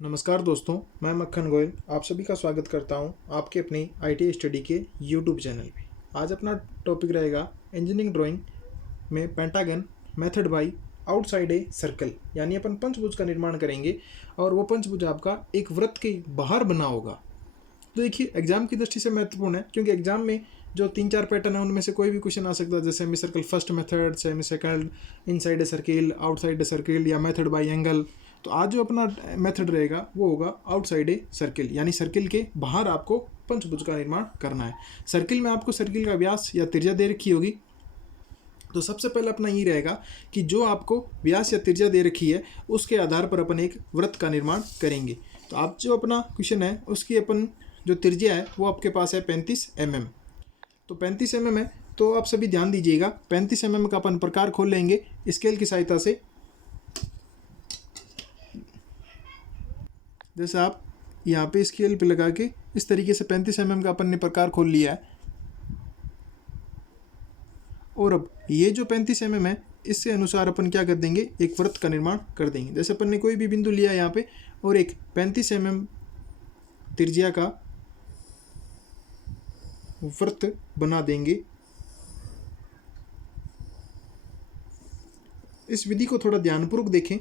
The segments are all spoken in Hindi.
नमस्कार दोस्तों, मैं मक्खन गोयल आप सभी का स्वागत करता हूं आपके अपनी आईटी स्टडी के यूट्यूब चैनल पे। आज अपना टॉपिक रहेगा इंजीनियरिंग ड्राइंग में pentagon method by outside a circle, यानी अपन पंचभुज का निर्माण करेंगे और वो पंचभुज आपका एक वृत्त के बाहर बना होगा। तो देखिए, एग्जाम की दृष्टि से महत्वपूर्ण है क्योंकि एग्जाम में जो 3-4 पैटर्न है उनमें से कोई भी क्वेश्चन आ सकता है, जैसे semi circle first method, semi second, inside a circle, outside a circle या मेथड बाय एंगल। तो आज जो अपना मेथड रहेगा वो होगा आउटसाइड ए सर्किल, यानी सर्किल के बाहर आपको पंचभुज का निर्माण करना है। सर्किल में आपको सर्किल का व्यास या त्रिज्या दे रखी होगी। तो सबसे पहले अपना ये रहेगा कि जो आपको व्यास या त्रिज्या दे रखी है उसके आधार पर अपन एक वृत्त का निर्माण करेंगे। तो आप जो अपना क्वेश्चन है उसकी अपन जो त्रिज्या है वो आपके पास है 35 mm। तो 35 mm है, तो आप सभी ध्यान दीजिएगा। 35 mm का अपन प्रकार खोल लेंगे स्केल की सहायता से। जैसे आप यहाँ पे स्केल पे लगा के इस तरीके से 35 mm का अपन ने प्रकार खोल लिया है। और अब ये जो 35 mm है इससे अनुसार अपन क्या कर देंगे, एक वृत्त का निर्माण कर देंगे। जैसे अपन ने कोई भी बिंदु लिया यहाँ पे और एक 35 mm त्रिज्या का वृत्त बना देंगे। इस विधि को थोड़ा ध्यानपूर्वक देखें।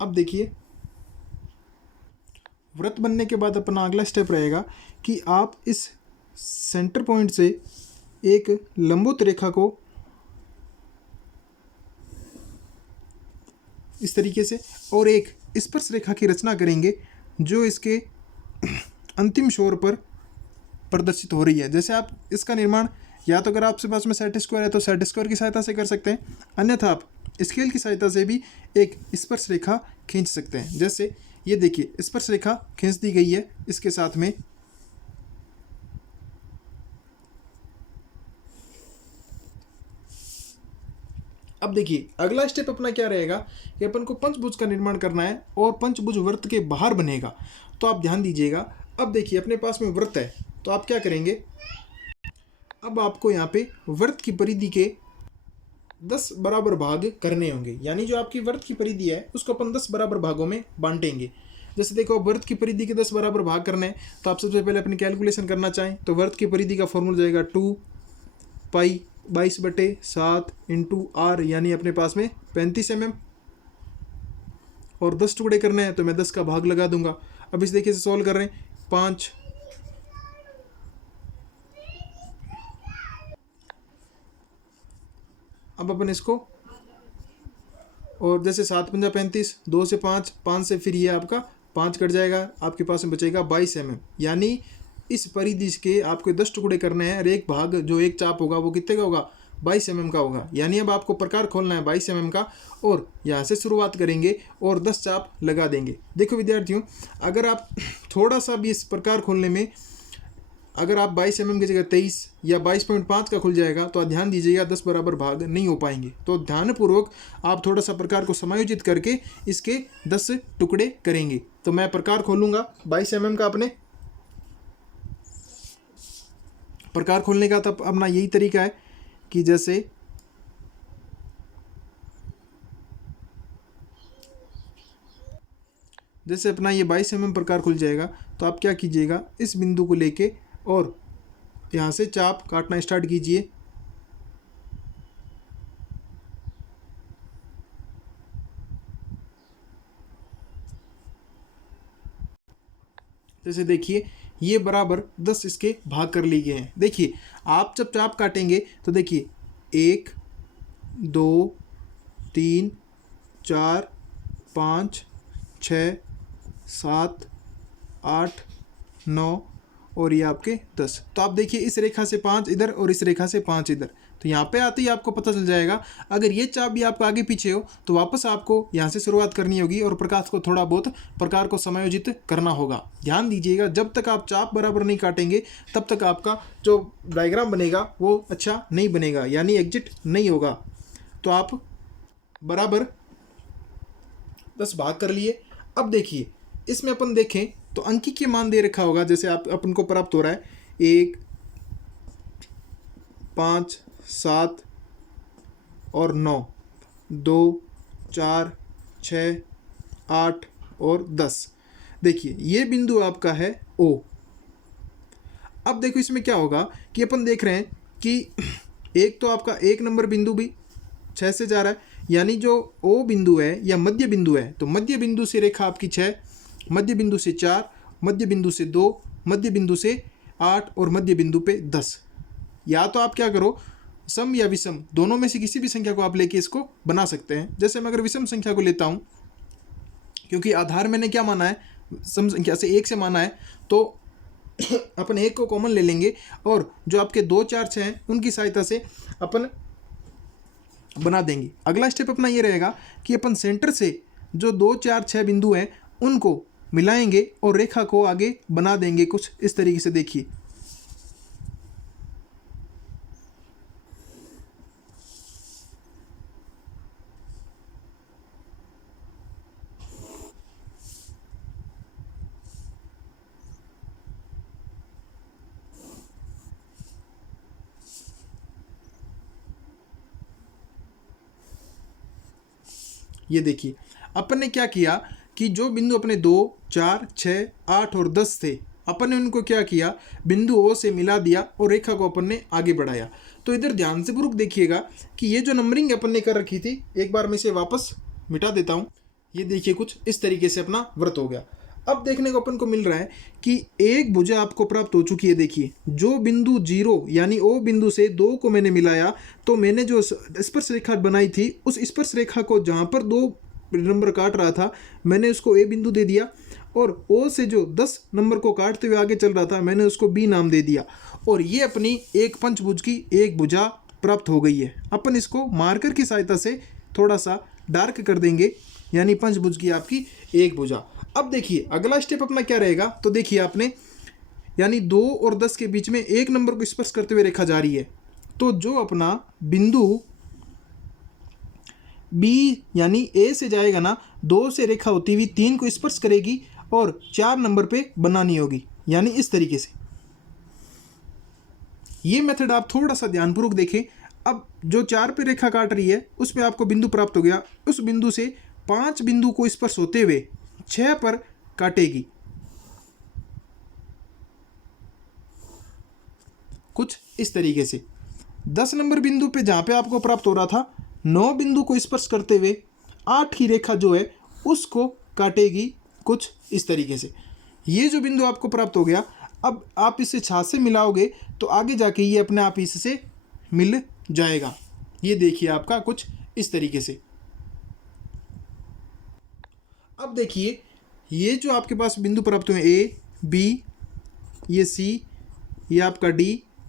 अब देखिए, वृत्त बनने के बाद अपना अगला स्टेप रहेगा कि आप इस सेंटर पॉइंट से एक लंबवत रेखा को इस तरीके से और एक स्पर्श रेखा की रचना करेंगे जो इसके अंतिम छोर पर प्रदर्शित हो रही है। जैसे आप इसका निर्माण या तो अगर आपके पास में सेट स्क्वायर है तो सेट स्क्वायर की सहायता से कर सकते हैं, अन्यथा आप स्केल की सहायता से भी एक स्पर्श रेखा खींच सकते हैं। जैसे ये देखिए, स्पर्श रेखा खींच दी गई है इसके साथ में। अब देखिए, अगला स्टेप अपना क्या रहेगा कि अपन को पंचभुज का निर्माण करना है और पंचभुज वृत्त के बाहर बनेगा। तो आप ध्यान दीजिएगा। अब देखिए, अपने पास में वृत्त है तो आप क्या करेंगे, अब आपको यहाँ पे वृत्त की परिधि के 10 बराबर भाग करने होंगे। यानी जो आपकी वृत्त की परिधि है उसको अपन 10 बराबर भागों में बांटेंगे। जैसे देखो, वृत्त की परिधि के 10 बराबर भाग करने हैं तो आप सबसे पहले अपनी कैलकुलेशन करना चाहें तो वृत्त की परिधि का फॉर्मूला जाएगा 2 पाई 22/7 इंटू आर, यानी अपने पास में 35 mm। और 10 टुकड़े करने हैं तो मैं 10 का भाग लगा दूंगा। अब इस देखिए से सॉल्व कर रहे हैं 5। अब अपन इसको, और जैसे 7 पंजा 35, 2 से 5, 5 से फिर ये आपका 5 कट जाएगा, आपके पास में बचेगा 22 mm। यानी इस परिधि के आपको 10 टुकड़े करने हैं और एक भाग जो एक चाप होगा वो कितने का होगा, 22 mm का होगा। यानी अब आपको प्रकार खोलना है 22 mm का और यहाँ से शुरुआत करेंगे और 10 चाप लगा देंगे। देखो विद्यार्थियों, अगर आप थोड़ा सा भी इस प्रकार खोलने में, अगर आप 22 mm की जगह 23 या 22.5 का खुल जाएगा तो ध्यान दीजिएगा 10 बराबर भाग नहीं हो पाएंगे। तो ध्यानपूर्वक आप थोड़ा सा प्रकार को समायोजित करके इसके 10 टुकड़े करेंगे। तो मैं प्रकार खोलूँगा 22 mm का। अपने प्रकार खोलने का तब अपना यही तरीका है कि जैसे अपना ये 22 mm प्रकार खुल जाएगा तो आप क्या कीजिएगा, इस बिंदु को लेके और यहाँ से चाप काटना स्टार्ट कीजिए। जैसे देखिए, ये बराबर 10 इसके भाग कर लिए गए हैं। देखिए, आप जब चाप काटेंगे तो देखिए 1 2 3 4 5 6 7 8 9 और ये आपके 10। तो आप देखिए, इस रेखा से 5 इधर और इस रेखा से 5 इधर। तो यहाँ पे आते ही आपको पता चल जाएगा। अगर ये चाप भी आपका आगे पीछे हो तो वापस आपको यहाँ से शुरुआत करनी होगी और प्रकाश को थोड़ा बहुत प्रकार को समायोजित करना होगा। ध्यान दीजिएगा, जब तक आप चाप बराबर नहीं काटेंगे तब तक आपका जो डायग्राम बनेगा वो अच्छा नहीं बनेगा, यानी एग्जिट नहीं होगा। तो आप बराबर 10 भाग कर लिए। अब देखिए, इसमें अपन देखें तो अंकी के मान दे रखा होगा। जैसे आप अपन को प्राप्त हो रहा है 1 5 7 और 9, 2 4 6 8 और 10। देखिए ये बिंदु आपका है O। अब देखो इसमें क्या होगा कि अपन देख रहे हैं कि एक तो आपका 1 नंबर बिंदु भी 6 से जा रहा है, यानी जो O बिंदु है या मध्य बिंदु है, तो मध्य बिंदु से रेखा आपकी 6, मध्य बिंदु से 4, मध्य बिंदु से 2, मध्य बिंदु से 8 और मध्य बिंदु पे 10। या तो आप क्या करो, सम या विषम दोनों में से किसी भी संख्या को आप लेके इसको बना सकते हैं। जैसे मैं अगर विषम संख्या को लेता हूँ, क्योंकि आधार मैंने क्या माना है, सम संख्या से 1 से माना है, तो अपन 1 को कॉमन ले लेंगे और जो आपके 2, 4, 6 हैं उनकी सहायता से अपन बना देंगे। अगला स्टेप अपना ये रहेगा कि अपन सेंटर से जो 2, 4, 6 बिंदु हैं उनको मिलाएंगे और रेखा को आगे बना देंगे कुछ इस तरीके से। देखिए ये देखिए अपन ने क्या किया कि जो बिंदु अपने 2, 4, 6, 8 और 10 थे, अपन ने उनको क्या किया, बिंदु O से मिला दिया और रेखा को अपन ने आगे बढ़ाया। तो इधर ध्यान से पूर्वक देखिएगा कि ये जो नंबरिंग अपन ने कर रखी थी, एक बार मैं इसे वापस मिटा देता हूँ। ये देखिए कुछ इस तरीके से अपना व्रत हो गया। अब देखने को अपन को मिल रहा है कि एक भुजा आपको प्राप्त हो चुकी है। देखिए जो बिंदु 0 यानी O बिंदु से 2 को मैंने मिलाया, तो मैंने जो स्पर्श रेखा बनाई थी उस स्पर्श रेखा को जहाँ पर 2 नंबर काट रहा था मैंने उसको A बिंदु दे दिया, और O से जो 10 नंबर को काटते हुए आगे चल रहा था मैंने उसको B नाम दे दिया, और ये अपनी एक पंचभुज की एक भुजा प्राप्त हो गई है। अपन इसको मार्कर की सहायता से थोड़ा सा डार्क कर देंगे, यानी पंचभुज की आपकी एक भुजा। अब देखिए अगला स्टेप अपना क्या रहेगा, तो देखिए आपने यानी 2 और 10 के बीच में 1 नंबर को स्पर्श करते हुए रेखा जा रही है, तो जो अपना बिंदु B यानी A से जाएगा ना, 2 से रेखा होती हुई 3 को स्पर्श करेगी और 4 नंबर पे बनानी होगी, यानी इस तरीके से। ये मेथड आप थोड़ा सा ध्यानपूर्वक देखें। अब जो 4 पे रेखा काट रही है उस पे आपको बिंदु प्राप्त हो गया, उस बिंदु से 5 बिंदु को स्पर्श होते हुए 6 पर काटेगी, कुछ इस तरीके से। 10 नंबर बिंदु पे जहाँ पे आपको प्राप्त हो रहा था, 9 बिंदु को स्पर्श करते हुए 8 की रेखा जो है उसको काटेगी, कुछ इस तरीके से। ये जो बिंदु आपको प्राप्त हो गया, अब आप इसे 6 से मिलाओगे तो आगे जाके ये अपने आप इससे मिल जाएगा। ये देखिए आपका कुछ इस तरीके से। अब देखिए ये जो आपके पास बिंदु प्राप्त हुए A, B, ये C, ये आपका D,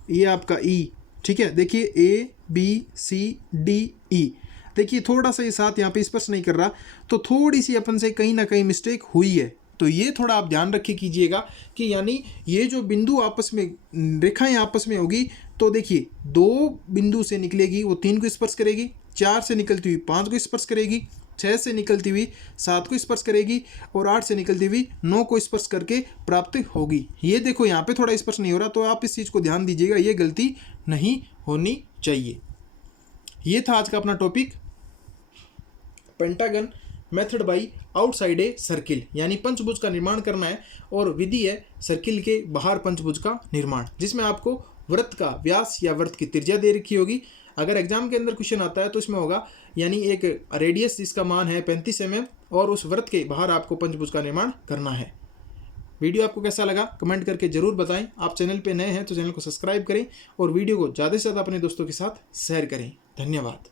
ये आपका E, ठीक है। देखिए A, B, C, D, E, देखिए थोड़ा सा ये साथ यहाँ पे स्पर्श नहीं कर रहा, तो थोड़ी सी अपन से कहीं ना कहीं मिस्टेक हुई है। तो ये थोड़ा आप ध्यान रखे कीजिएगा कि यानी ये जो बिंदु आपस में रेखाएं आपस में होगी, तो देखिए 2 बिंदु से निकलेगी वो 3 को स्पर्श करेगी, 4 से निकलती हुई 5 को स्पर्श करेगी, 6 से निकलती हुई 7 को स्पर्श करेगी और 8 से निकलती हुई 9 को स्पर्श करके प्राप्त होगी। ये देखो यहाँ पे थोड़ा स्पर्श नहीं हो रहा, तो आप इस चीज़ को ध्यान दीजिएगा, ये गलती नहीं होनी चाहिए। ये था आज का अपना topic, pentagon method by outside a circle, यानी पंचभुज का निर्माण करना है और विधि है सर्किल के बाहर पंचभुज का निर्माण, जिसमें आपको वृत्त का व्यास या वृत्त की त्रिज्या दे रखी होगी। अगर एग्जाम के अंदर क्वेश्चन आता है तो इसमें होगा यानी एक रेडियस जिसका मान है 35 mm, और उस वृत्त के बाहर आपको पंचभुज का निर्माण करना है। वीडियो आपको कैसा लगा कमेंट करके जरूर बताएं। आप चैनल पे नए हैं तो चैनल को सब्सक्राइब करें और वीडियो को ज़्यादा से ज़्यादा अपने दोस्तों के साथ शेयर करें। धन्यवाद।